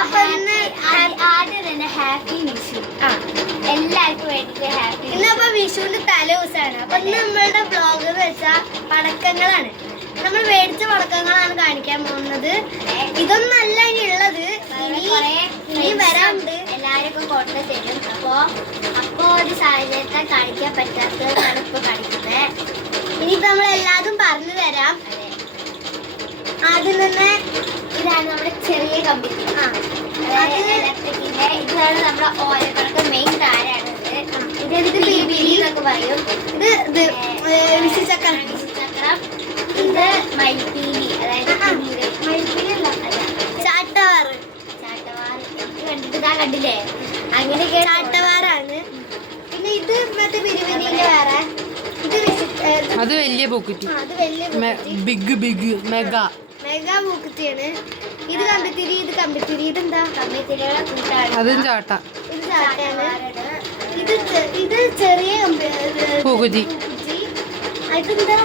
അപ്പൊ ഇന്ന് ആദ്യം തന്നെ ഹാപ്പി വിഷു എല്ലാവർക്കും വേണ്ടിട്ട് ഹാപ്പി. ഇന്നപ്പോ വിഷുവിന്റെ തലേ ദിവസമാണ്. അപ്പൊ ഇന്ന് നമ്മളുടെ ബ്ലോഗ് എന്ന് വെച്ചാൽ പടക്കങ്ങളാണ്. നമ്മൾ മേടിച്ച പടക്കങ്ങളാണ് കാണിക്കാൻ പോകുന്നത്. ഇതൊന്നല്ല ഇനി ഉള്ളത്, ഇനി വരാണ്ട് എല്ലാവർക്കും കൊണ്ട് തരും. അപ്പൊ ഒരു സാഹചര്യത്തെ കാണിക്കാൻ പറ്റാത്തതാണ് ഇപ്പൊ കാണിക്കുന്നത്. ഇനിയിപ്പോ നമ്മൾ എല്ലാതും പറഞ്ഞു തരാം. ആദ്യം തന്നെ ഇതാണ് നമ്മുടെ ചെറിയ കമ്പി. ഇലക്ട്രിക്കിന്റെ ഇതാണ് നമ്മുടെ ഓലപ്പടക്കം മെയിൻ താരാണ്. ഇത് ബിബിലി എന്നൊക്കെ പറയും. ഇത് വിഷുചക്രം. ഇത് മയിൽപ്പീലി, അതായത് മയിൽപ്പീലി അല്ല, ചാട്ടവാറ്. കണ്ടിട്ട് ഇതാ കണ്ടില്ലേ, അങ്ങനെയൊക്കെ ചാട്ടവാറാണ്. പിന്നെ ഇത് മറ്റേ ബിരിബിരിയില് വേറെ. അത് വലിയ പൂക്കുറ്റി, ബിഗ് മെഗാ പൂക്കുറ്റിയാണ്. ഇത് കമ്പിത്തിരി, ഇത് കമ്പിത്തിരി. ഇതെന്താ കമ്പിത്തിരിയുടെ കൂട്ടാണ്. അതും ചാട്ട. ഇത് ചാട്ടയാണ്. ഇത് ചെറിയ പൂക്കുറ്റി. ഇതെന്താ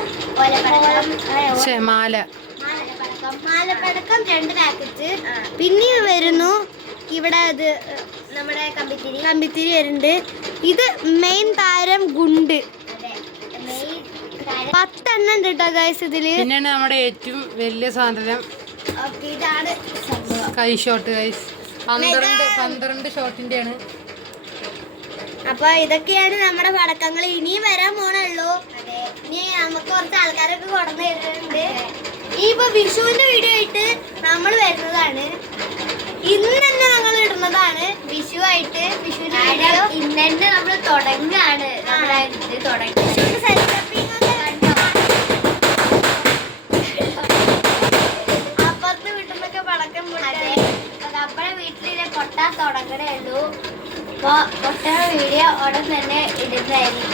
മാല. മാലപ്പടക്കം 2 പാക്കറ്റ്. പിന്നെ വരുന്നു ഇവിടെ അത് നമ്മുടെ കമ്പിത്തിരി വരുന്നുണ്ട്. ഇത് മെയിൻ താരം ഗുണ്ട്. 10 എണ്ണം ഉണ്ട് കേട്ടോ ഗൈസ് ഇതില്. പിന്നെയാണ് നമ്മുടെ ഏറ്റവും വലിയ സാധനം ഇതാണ് കൈ ഷോട്ട് ഗൈസ്. 12 ഷോട്ടിന്റെ ആണ്. അപ്പൊ ഇതൊക്കെയാണ് നമ്മുടെ പടക്കങ്ങൾ. ഇനിയും വരാൻ പോണുള്ളൂ. ഇനി നമുക്ക് കുറച്ച് ആൾക്കാരൊക്കെ കൊണ്ടുവന്ന് തരുന്നുണ്ട്. ഇപ്പൊ വിഷുവിന്റെ വീഡിയോ ആയിട്ട് നമ്മൾ വരുന്നതാണ്. ഇന്ന് തന്നെ ഞങ്ങൾ ഇടുന്നതാണ് വിഷു ആയിട്ട്. വിഷുവിന്റെ വീഡിയോ ഇന്ന് തന്നെ നമ്മൾ തുടങ്ങാണ്. അപ്പുറത്ത് വീട്ടിലൊക്കെ പടക്കം നമ്മുടെ വീട്ടിലെ പൊട്ടാൻ തുടങ്ങണേ ഉള്ളൂ. അപ്പൊ പൊട്ട വീഡിയോ ഉടൻ തന്നെ ഇടുന്നതായിരിക്കും.